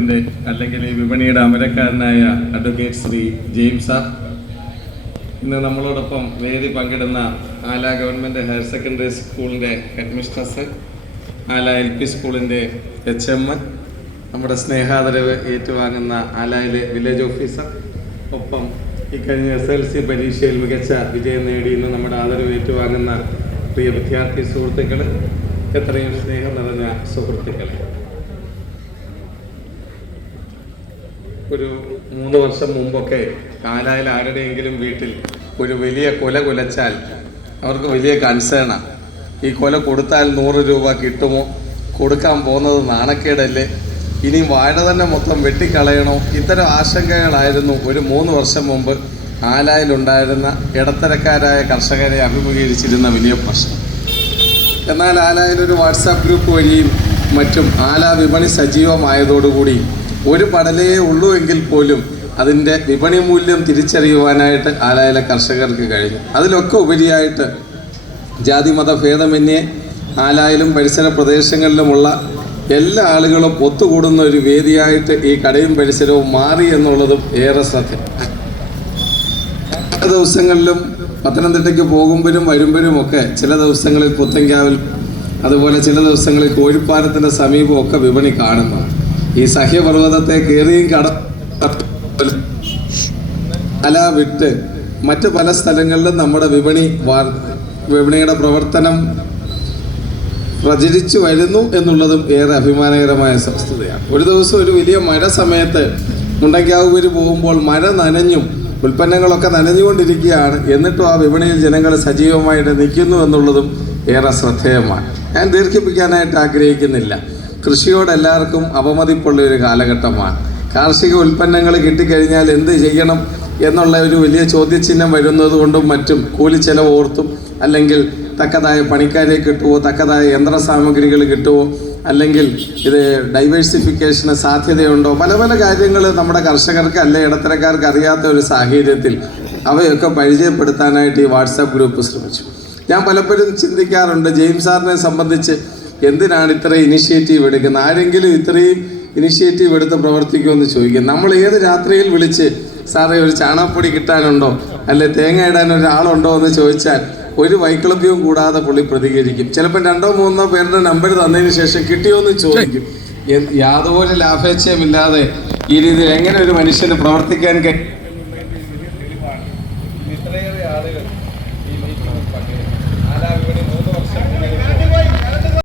അല്ലെങ്കിൽ ഈ വിപണിയുടെ അമരക്കാരനായ അഡ്വക്കേറ്റ് ശ്രീ ജെയിംസ് സാർ ഇന്ന് നമ്മളോടൊപ്പം വേദി പങ്കിടുന്ന ആല ഗവൺമെൻറ് ഹയർ സെക്കൻഡറി സ്കൂളിൻ്റെ ഹെഡ് മിസ്ട്രസ്, ആല LP സ്കൂളിൻ്റെ HM, നമ്മുടെ സ്നേഹാദരവ് ഏറ്റുവാങ്ങുന്ന ആലയിലെ വില്ലേജ് ഓഫീസർ, ഒപ്പം ഇക്കഴിഞ്ഞ SLC പരീക്ഷയിൽ മികച്ച വിജയം നേടി ഇന്ന് നമ്മുടെ ആദരവ് ഏറ്റുവാങ്ങുന്ന പ്രിയ വിദ്യാർത്ഥി സുഹൃത്തുക്കൾ, എത്രയും സ്നേഹം നിറഞ്ഞ സുഹൃത്തുക്കളെ, ഒരു 3 വർഷം മുമ്പൊക്കെ കാലായിൽ ആരുടെയെങ്കിലും വീട്ടിൽ ഒരു വലിയ കൊല കുലച്ചാൽ അവർക്ക് വലിയ കൺസേണാണ്. ഈ കൊല കൊടുത്താൽ 100 രൂപ കിട്ടുമോ, കൊടുക്കാൻ പോകുന്നത് നാണക്കേടല്ലേ, ഇനി വാഴ തന്നെ മൊത്തം വെട്ടിക്കളയണോ, ഇത്തരം ആശങ്കകളായിരുന്നു ഒരു 3 വർഷം മുമ്പ് ആലായിലുണ്ടായിരുന്ന ഇടത്തരക്കാരായ കർഷകരെ അഭിമുഖീകരിച്ചിരുന്ന വലിയ പ്രശ്നം. എന്നാൽ ആലായിലൊരു വാട്സാപ്പ് ഗ്രൂപ്പ് വഴിയും മറ്റും ആല വിപണി സജീവമായതോടുകൂടി ഒരു പടലേ ഉള്ളൂ എങ്കിൽ പോലും അതിൻ്റെ വിപണി മൂല്യം തിരിച്ചറിയുവാനായിട്ട് ആലായിലെ കർഷകർക്ക് കഴിഞ്ഞു. അതിലൊക്കെ ഉപരിയായിട്ട് ജാതിമത ഭേദമന്യേ ആലായിലും പരിസര പ്രദേശങ്ങളിലുമുള്ള എല്ലാ ആളുകളും ഒത്തുകൂടുന്ന ഒരു വേദിയായിട്ട് ഈ കടയും പരിസരവും മാറി എന്നുള്ളതും ഏറെ ശ്രദ്ധ. ചില ദിവസങ്ങളിലും പത്തനംതിട്ടയ്ക്ക് പോകുമ്പോഴും വരുമ്പോഴുമൊക്കെ ചില ദിവസങ്ങളിൽ പുത്തൻകാവിൽ, അതുപോലെ ചില ദിവസങ്ങളിൽ കോഴിപ്പാലത്തിൻ്റെ സമീപമൊക്കെ വിപണി കാണുന്നു. ഈ സഹ്യപർവ്വതത്തെ കയറിയും കല വിട്ട് മറ്റ് പല സ്ഥലങ്ങളിലും നമ്മുടെ വിപണിയുടെ പ്രവർത്തനം പ്രചരിച്ചു വരുന്നു എന്നുള്ളതും ഏറെ അഭിമാനകരമായ വസ്തുതയാണ്. ഒരു ദിവസം ഒരു വലിയ മഴ സമയത്ത് മുണ്ടയ്ക്കാവൂര് പോകുമ്പോൾ മഴ നനഞ്ഞും ഉൽപ്പന്നങ്ങളൊക്കെ നനഞ്ഞുകൊണ്ടിരിക്കുകയാണ്. എന്നിട്ടും ആ വിപണിയിൽ ജനങ്ങൾ സജീവമായിട്ട് നിൽക്കുന്നു എന്നുള്ളതും ഏറെ ശ്രദ്ധേയമാണ്. ഞാൻ ദീർഘിപ്പിക്കാനായിട്ട് ആഗ്രഹിക്കുന്നില്ല. കൃഷിയോട് എല്ലാവർക്കും അപമതിപ്പുള്ള ഒരു കാലഘട്ടമാണ്. കാർഷിക ഉൽപ്പന്നങ്ങൾ കിട്ടിക്കഴിഞ്ഞാൽ എന്ത് ചെയ്യണം എന്നുള്ള ഒരു വലിയ ചോദ്യചിഹ്നം വരുന്നത് കൊണ്ടും മറ്റും കൂലിച്ചെലവ് ഓർത്തും, അല്ലെങ്കിൽ തക്കതായ പണിക്കാരെ കിട്ടുമോ, തക്കതായ യന്ത്രസാമഗ്രികൾ കിട്ടുമോ, അല്ലെങ്കിൽ ഇത് ഡൈവേഴ്സിഫിക്കേഷന് സാധ്യതയുണ്ടോ, പല പല കാര്യങ്ങൾ നമ്മുടെ കർഷകർക്ക് അല്ലെ ഇടത്തരക്കാർക്ക് അറിയാത്ത ഒരു സാഹചര്യത്തിൽ അവയൊക്കെ പരിചയപ്പെടുത്താനായിട്ട് ഈ വാട്സാപ്പ് ഗ്രൂപ്പ് ശ്രമിച്ചു. ഞാൻ പലപ്പോഴും ചിന്തിക്കാറുണ്ട്, ജെയിംസ് സാറിനെ സംബന്ധിച്ച് എന്തിനാണ് ഇത്രയും ഇനിഷ്യേറ്റീവ് എടുക്കുന്നത്, ആരെങ്കിലും ഇത്രയും ഇനിഷ്യേറ്റീവ് എടുത്ത് പ്രവർത്തിക്കുമെന്ന് ചോദിക്കും. നമ്മൾ ഏത് രാത്രിയിൽ വിളിച്ച് സാറേ ഒരു ചാണകപ്പൊടി കിട്ടാനുണ്ടോ, അല്ലെ തേങ്ങ ഇടാൻ ഒരാളുണ്ടോ എന്ന് ചോദിച്ചാൽ ഒരു വൈക്ലഭ്യവും കൂടാതെ പുള്ളി പ്രതികരിക്കും. ചിലപ്പോൾ 2-3 പേരുടെ നമ്പർ തന്നതിന് ശേഷം കിട്ടിയോ എന്ന് ചോദിക്കും. യാതൊരു ലാഭേച്ഛയുമില്ലാതെ ഈ രീതിയിൽ എങ്ങനെ ഒരു മനുഷ്യന് പ്രവർത്തിക്കാൻ കഴിയും?